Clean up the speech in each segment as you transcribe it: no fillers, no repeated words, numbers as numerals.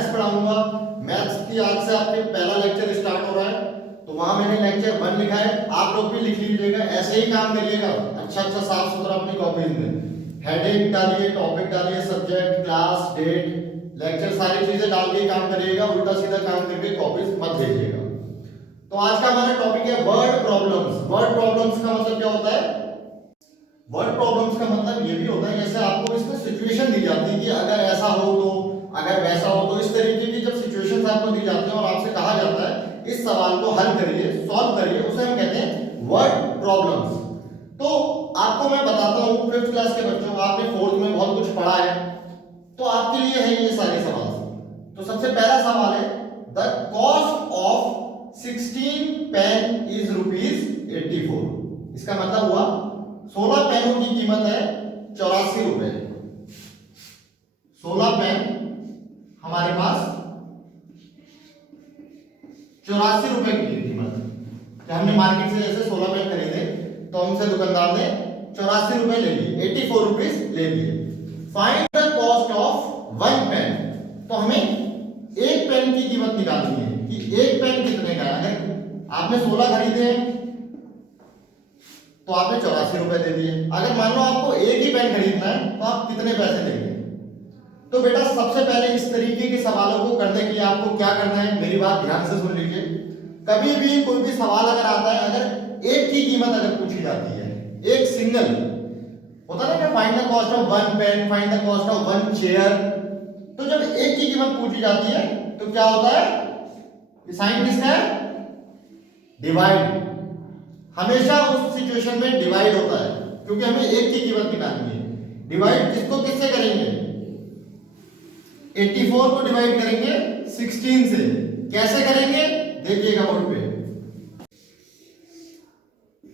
Maths पढ़ाऊंगा। Maths की आज से आपके पहला लेक्चर स्टार्ट हो रहा है, तो वहां मैंने लेक्चर 1 लिखा है, आप लोग भी लिख लीजिएगा। ऐसे ही काम करिएगा, अच्छा अच्छा साफ सुथरा अपनी कॉपीज में हेडिंग डालिए, टॉपिक डालिए, सब्जेक्ट, क्लास, डेट, लेक्चर, सारी चीजें डाल के काम करिएगा। उल्टा सीधा काम करके कॉपीज मत भेजिएगा। तो आज का हमारा टॉपिक है वर्ड प्रॉब्लम्स। वर्ड प्रॉब्लम्स का मतलब क्या होता है? वर्ड प्रॉब्लम्स का मतलब ये भी होता है जैसे आपको इसमें सिचुएशन दी जाती है कि अगर ऐसा हो तो, अगर वैसा हो तो, इस तरीके की जब सिचुएशंस आपको दी जाती हैं और आपसे कहा जाता है इस सवाल को हल करिए, सॉल्व करिए, उसे हम कहते हैं वर्ड प्रॉब्लम्स। तो आपको मैं बताता हूँ, 5th क्लास के बच्चों, आपने 4th में बहुत कुछ पढ़ा है, तो आपके लिए है ये सारे सवाल। तो सबसे पहला सवाल है, the cost of 16 pen is ₹84। इसका मतलब हुआ 16 पेनों की कीमत है 84 रुपए। 16 पेन हमारे पास 84 रुपए की कीमत। तो हमने मार्केट से जैसे 16 पेन खरीदे तो हमसे दुकानदार ने 84 रुपए ले लिए, 84 रुपीज ले लिए। Find the cost of 1 pen. तो हमें एक पेन की कीमत निकालनी है कि एक पेन कितने का है। अगर आपने 16 खरीदे हैं तो आपने 84 रुपए दे दिए। अगर मान लो आपको एक ही पेन खरीदना है तो आप कितने पैसे देंगे? तो बेटा सबसे पहले इस तरीके के सवालों को करने के लिए आपको क्या करना है, मेरी बात ध्यान से सुन लीजिए। कभी भी कोई भी सवाल अगर आता है, अगर एक की कीमत अगर पूछी जाती है, एक सिंगल होता है ना, find the cost of 1 pen, find the cost of 1 chair, तो जब एक की कीमत पूछी जाती है तो क्या होता है, साइन किसका है? डिवाइड। हमेशा उस सिचुएशन में डिवाइड होता है क्योंकि हमें एक की कीमत निकालनी है। डिवाइड किसको किससे करेंगे? 84 को डिवाइड करेंगे 16 से। कैसे करेंगे देखिएगा बोर्ड पे,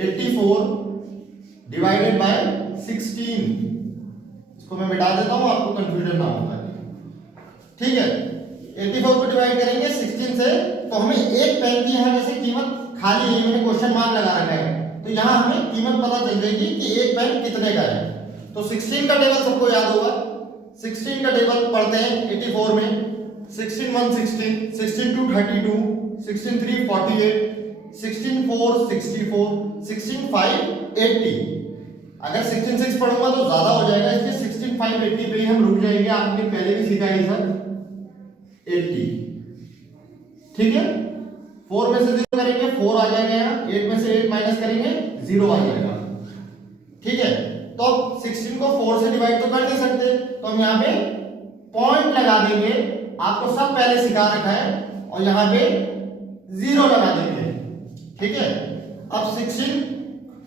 84 डिवाइडेड बाय 16। इसको मैं मिटा देता हूं आपको कंफ्यूजन ना होगा, ठीक है। 84 को डिवाइड करेंगे 16 से, तो हमें एक पेन की यहां जैसे कीमत खाली है, मैंने क्वेश्चन मार्क लगा रखा है, तो यहां हमें कीमत पता चल जाएगी कि एक पेन कितने का है। तो 16 का टेबल सबको याद होगा। 16 का टेबल पढ़ते हैं 84 में। 16 1 16, 16 2 32, 16 3 48, 16 4 64, 16 5 80। अगर 16 6 पढ़ूंगा तो ज्यादा हो जाएगा, इसलिए 16 5 80 पे ही हम रुक जाएंगे। आपने पहले भी सीखा है सर 80, ठीक है। 4 में से 0 करेंगे 4 आ जाएगा यहाँ, 8 में से 8 माइनस करेंगे 0 आ जाएगा, ठीक है। तो अब 16 को 4 से डिवाइड तो कर नहीं सकते, तो हम यहाँ पे पॉइंट लगा देंगे। आपको सब पहले सिखा रखा है, और यहाँ पे 0 लगा देंगे, ठीक है। अब 16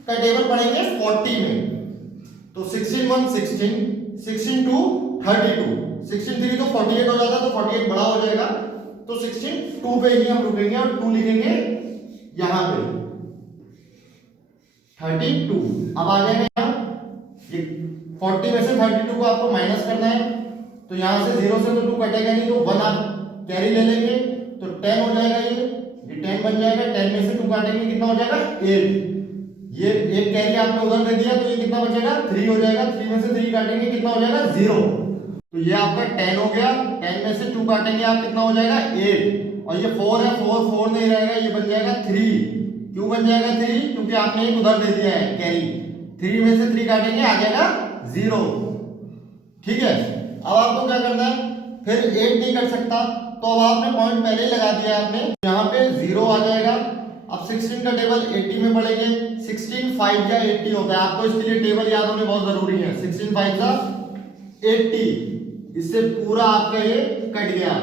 का टेबल पढ़ेंगे 40 में, तो 16 1 16, 16 2 32, 16 3 तो 48 हो जाता, तो 48 बड़ा हो जाएगा, तो 16 2 पे ही हम रुकेंगे और 2 लिखेंगे यहां पे 32। अब आ जाएगा यहाँ, ये 40 में से 32 को आपको माइनस करना है, तो यहां से 0 से तो 2 कटेगा नहीं, तो 1 आप कैरी ले लेंगे, तो 10 हो जाएगा। ये 10 बन जाएगा। 10 में से 2 काटेंगे कितना हो जाएगा? 8। ये एक कैरी आपने उधर दे दिया, तो ये कितना बचेगा? 3 हो जाएगा। 3 में से 3 काटेंगे कितना हो जाएगा? 0। तो ये आपका 10 हो गया। 10 में से 2 काटेंगे आप कितना हो जाएगा? 8। और ये 4 है, 4 नहीं रहेगा, ये बन जाएगा 3। क्यों बन जाएगा 3? क्योंकि आपने एक उधर दे दिया है कैरी। 3 में से 3 काटेंगे आ जाएगा 0, ठीक है। अब आपको क्या करना है, फिर 8 नहीं कर सकता, तो अब आपने पॉइंट पहले ही लगा दिया है आपने, यहाँ पे 0 आ जाएगा। अब 16 का टेबल 80 में पढ़ेंगे। 16 5 जा 80 होता है, आपको इसके लिए टेबल याद होने बहुत जरूरी है। 16 5 जा 80, इससे पूरा आपका ये कट गया,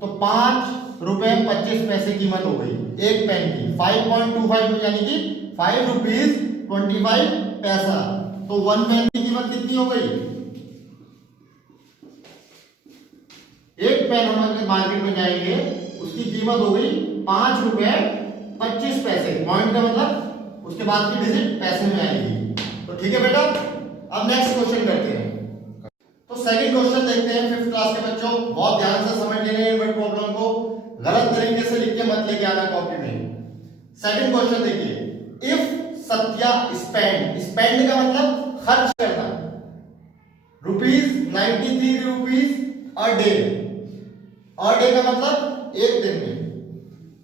तो 5 रुपए 25 पैसे कीमत हो गई एक पेन की। 5.25 यानी कि 5 रुपीज 25 पैसा। तो 1 पेन की कीमत कितनी हो गई? एक पेन हम अगर मार्केट में जाएंगे उसकी कीमत हो गई 5 रुपए 25 पैसे। पॉइंट का मतलब उसके बाद की डिजिट पैसे में आएगी। तो ठीक है बेटा, अब नेक्स्ट क्वेश्चन करते हैं। तो सेकंड क्वेश्चन देखते हैं 5th क्लास के बच्चों, बहुत ध्यान से समझ लेना है वर्ड प्रॉब्लम को, गलत तरीके से लिख के मत लेके आना कॉपी में। सेकंड क्वेश्चन देखिए, इफ सत्या स्पेंड, स्पेंड का मतलब खर्च करना, ₹93 अ डे, अ डे का मतलब एक दिन में।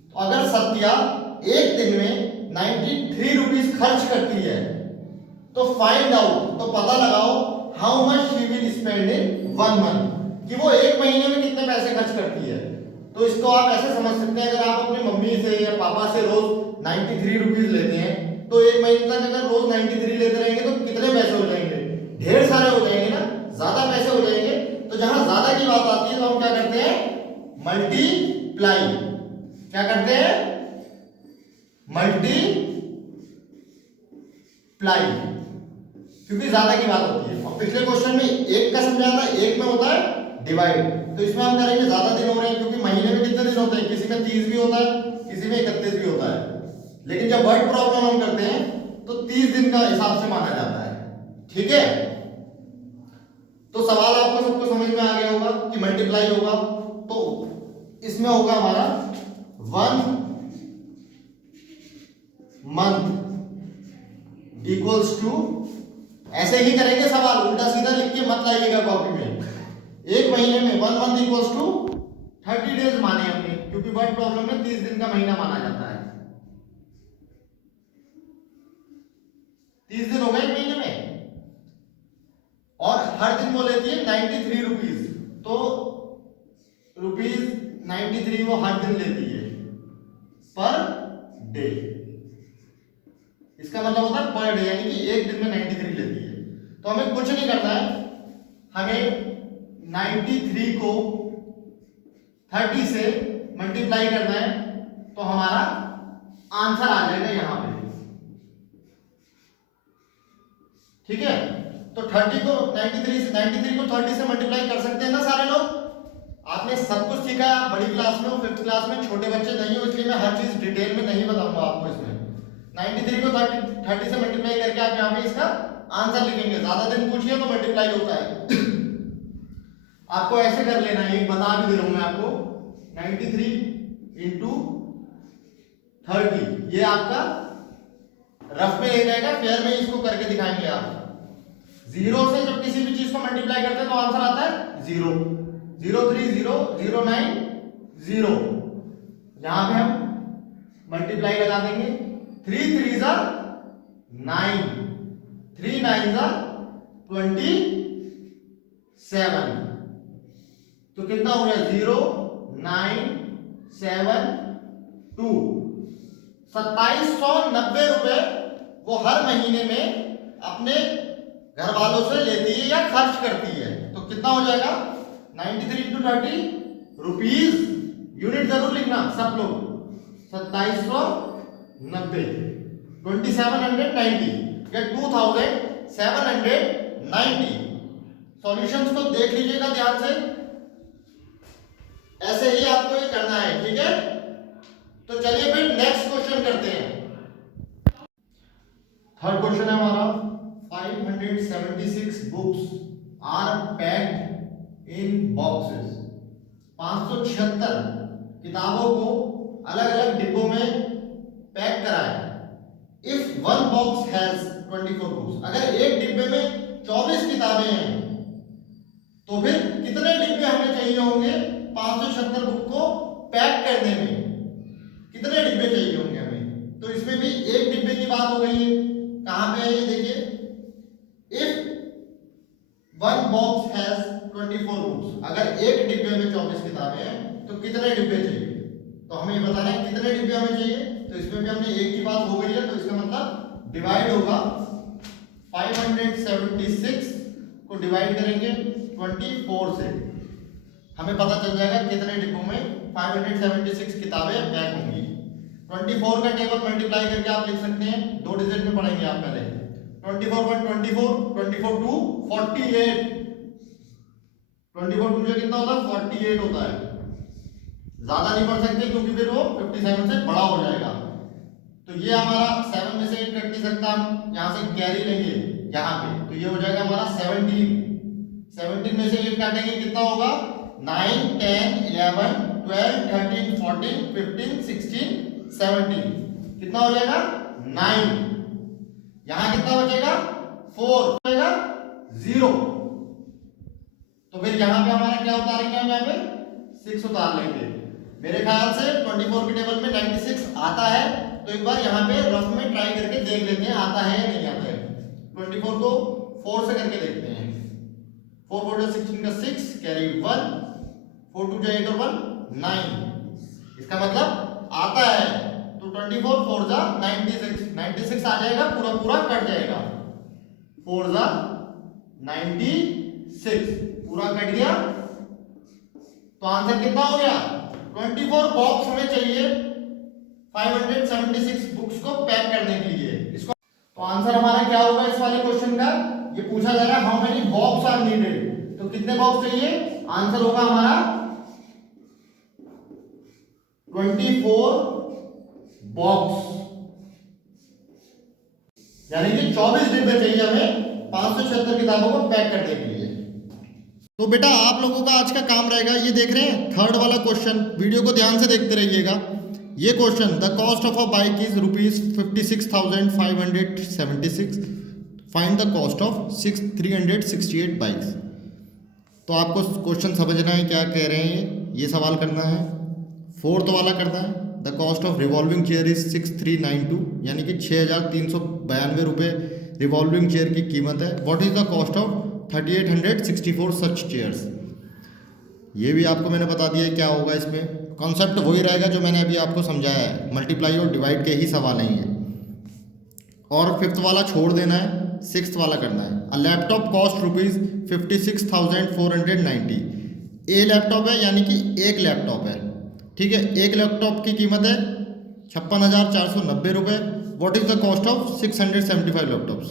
तो अगर सत्या एक दिन में 93 रुपीज खर्च करती है तो फाइंड आउट, तो पता लगाओ how much she will spend in 1 month, कि वो एक महीने में कितने पैसे खर्च करती है। तो इसको आप ऐसे समझ सकते हैं, अगर आप अपनी मम्मी से या पापा से रोज 93 रुपीज लेते हैं तो एक महीने तक अगर रोज 93 लेते रहेंगे तो कितने पैसे हो जाएंगे, ढेर सारे हो जाएंगे ना, ज्यादा पैसे हो जाएंगे। तो जहां ज्यादा की बात आती है तो हम क्या करते हैं, मल्टीप्लाई। क्या करते हैं, मल्टीप्लाई, क्योंकि ज्यादा की बात होती है। और पिछले क्वेश्चन में एक का समझाया था, एक में होता है डिवाइड, तो इसमें हम करेंगे ज्यादा दिन हो रहे हैं क्योंकि महीने में कितने दिन होते हैं, किसी में 30 भी होता है, किसी में 31 भी होता है। लेकिन जब वर्ड प्रॉब्लम हम करते हैं तो 30 दिन का हिसाब से माना जाता है। ठीक है, तो सवाल आपको सबको समझ में आ गया होगा कि मल्टीप्लाई होगा तो इसमें होगा हमारा 1 मंथ इक्वल्स टू, ऐसे ही करेंगे सवाल, उल्टा सीधा लिख के मत लाइएगा कॉपी में। एक महीने में 1 मंथ इक्वल्स टू 30 डेज माने हमने, क्योंकि वर्ड प्रॉब्लम में 30 दिन का महीना माना जाता है। 30 दिन हो गए एक महीने में, और हर दिन वो लेती है 93 रुपीज, तो रुपीज 93 वो हर दिन लेती है पर डे। इसका मतलब होता है पर डे, यानी कि एक दिन में 93 लेती है। तो हमें कुछ नहीं करना है, हमें 93 को 30 से मल्टीप्लाई करना है तो हमारा आंसर आ जाएगा यहां पे। ठीक है, तो 30 को 93 को 30 से मल्टीप्लाई कर सकते हैं ना सारे लोग। आपने सब कुछ सीखा है, आप बड़ी क्लास में हो, 5th क्लास में, छोटे बच्चे नहीं हो, इसलिए मैं हर चीज डिटेल में नहीं बताऊंगा आपको। इसमें 93 को 30 से मल्टीप्लाई करके आप यहाँ पे इसका आंसर लिखेंगे। ज्यादा दिन पूछिए तो मल्टीप्लाई होता है। आपको ऐसे कर लेना है, एक बता भी दे रहा हूं मैं आपको, 93 इंटू 30, ये आपका रफ में ले जाएगा, फेयर में इसको करके दिखाएंगे आप। जीरो से जब किसी भी चीज को मल्टीप्लाई करते हैं तो आंसर आता है 0, 0 3 0 0 9 0। यहां पे हम मल्टीप्लाई लगा देंगे, 3 3 जा 9, 3 9 जा 27, तो कितना हो गया 0 9 7 2। 2790 रुपए वो हर महीने में अपने घर वालों से लेती है या खर्च करती है। तो कितना हो जाएगा 93 इंटू 30 रुपीज, यूनिट जरूर लिखना सब लोग, 2790, 2790 या 2790। सॉल्यूशंस को देख लीजिएगा ध्यान से, ऐसे ही आपको ये करना है। ठीक है, तो चलिए फिर नेक्स्ट क्वेश्चन करते हैं। थर्ड क्वेश्चन है हमारा, 576 books are packed in boxes. 576 किताबों को अलग अलग डिब्बों में पैक करा है। If one box has 24 books, अगर एक डिब्बे में 24 किताबें हैं तो फिर कितने डिब्बे हमें चाहिए होंगे 576 बुक को पैक करने में, कितने डिब्बे चाहिए होंगे हमें। तो इसमें भी एक डिब्बे की बात हो गई है, कहां पे है ये देखिए, if one box has 24 books, अगर एक डिब्बे में 24 किताबें हैं तो कितने डिब्बे चाहिए। तो हमें ये बताना है कितने डिब्बे हमें चाहिए। तो इसमें भी हमने एक की बात हो गई है, तो इसका मतलब डिवाइड होगा, 576 को डिवाइड करेंगे 24 से, हमें पता चल जाएगा कितने डिब्बों में 576 किताबें पैक होंगी। 24 का टेबल मल्टीप्लाई करके आप लिख सकते हैं, 2 डिजिट में पढ़ेंगे आप पहले, 24 24 2 48, 24 2 कितना होता है 48 होता है। ज्यादा नहीं पढ़ सकते क्योंकि फिर वो 57 से बड़ा हो जाएगा। तो ये हमारा 7 में से 8 कट नहीं सकता, हम यहाँ से कैरी लेंगे यहाँ पे, तो ये हो जाएगा हमारा 17 में से 8 काटेंगे कितना होगा 9 10 11 12 13 14 15 16 17, कितना हो जाएगा 9। यहां कितना बचेगा 4, बचेगा 0। तो फिर यहां पे हमारा क्या उतारेंगे हम यहाँ पे 6 उतार लेंगे। मेरे ख्याल से 24 के टेबल में 96 आता है, तो एक बार यहाँ पे रफ में ट्राई करके देख लेते हैं आता है या नहीं आता है। 24 को 4 से करके देखते हैं। 4 4 16 का 6 कैरी 1, 4 2 8 और 1 9, इसका मतलब आता है। तो 24 4 जा 96, 96 आ जाएगा, पूरा पूरा कट जाएगा। 4 जा 96 पूरा कट गया, तो आंसर कितना हो गया? 24 बॉक्स हमें चाहिए 576 बुक्स को पैक करने के लिए। इसको तो आंसर हमारा क्या होगा इस वाले क्वेश्चन का? ये पूछा जा रहा है how many box are needed, तो कितने बॉक्स चाहिए? आंसर होगा हमारा 24 बॉक्स, यानी कि 24 डिब्बे चाहिए हमें 576 किताबों को पैक करने के लिए। तो बेटा आप लोगों का आज का काम रहेगा, ये देख रहे हैं थर्ड वाला क्वेश्चन, वीडियो को ध्यान से देखते रहिएगा। ये question the cost of a bike is ₹56,576, find the cost of 368 bikes. तो आपको क्वेश्चन समझना है क्या कह रहे हैं, ये सवाल करना है। फोर्थ वाला करना है the cost of revolving chair is 6392, यानी कि 6,392 रुपये रिवॉल्विंग चेयर की कीमत है। What is the cost of 3864 such chairs. ये भी आपको मैंने बता दिया है क्या होगा इसमें। कॉन्सेप्ट वही रहेगा जो मैंने अभी आपको समझाया है, मल्टीप्लाई और डिवाइड के ही सवाल नहीं है। और फिफ्थ वाला छोड़ देना है, सिक्स्थ वाला करना है। A laptop cost ₹56,490। A laptop है यानी कि एक लैपटॉप है, ठीक है। एक लैपटॉप की कीमत है 56,490 रुपये। What is the cost of 675 laptops.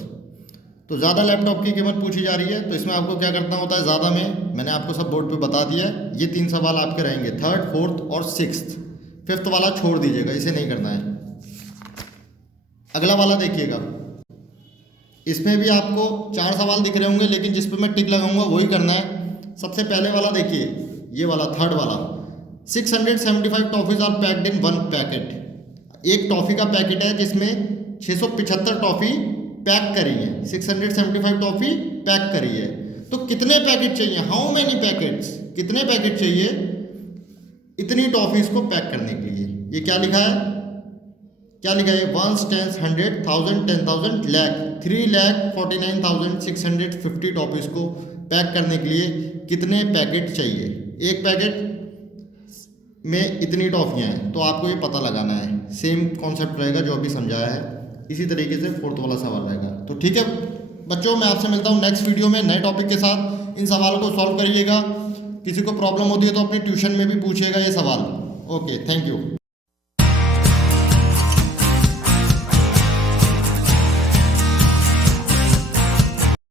तो ज़्यादा लैपटॉप की कीमत पूछी जा रही है, तो इसमें आपको क्या करना होता है ज़्यादा में, मैंने आपको सब बोर्ड पे बता दिया है। ये 3 सवाल आपके रहेंगे, थर्ड, फोर्थ और सिक्स्थ। फिफ्थ वाला छोड़ दीजिएगा, इसे नहीं करना है। अगला वाला देखिएगा, इसमें भी आपको 4 सवाल दिख रहे होंगे, लेकिन जिस पे मैं टिक लगाऊंगा वही करना है। सबसे पहले वाला देखिए, ये वाला थर्ड वाला, 675 toffees are packed in 1 packet. एक टॉफ़ी का पैकेट है जिसमें 675 टॉफ़ी पैक करी है, 675 टॉफ़ी पैक करी है। तो कितने पैकेट चाहिए, हाउ मेनी पैकेट्स, कितने पैकेट चाहिए इतनी टॉफ़ीज़ को पैक करने के लिए। ये क्या लिखा है, क्या लिखा है, 1 10 100 1000 10,000 लाख 3,49,650 टॉफ़ीज़ को पैक करने के लिए कितने पैकेट चाहिए। एक पैकेट में इतनी टॉफ़ियाँ हैं, तो आपको ये पता लगाना है। सेम कॉन्सेप्ट रहेगा जो अभी समझाया है, इसी तरीके से फोर्थ वाला सवाल रहेगा। तो ठीक है बच्चों, मैं आपसे मिलता हूँ नेक्स्ट वीडियो में नए टॉपिक के साथ। इन सवालों को सॉल्व करिएगा। किसी को प्रॉब्लम होती है तो अपनी ट्यूशन में भी पूछिएगा ये सवाल। Okay, thank you.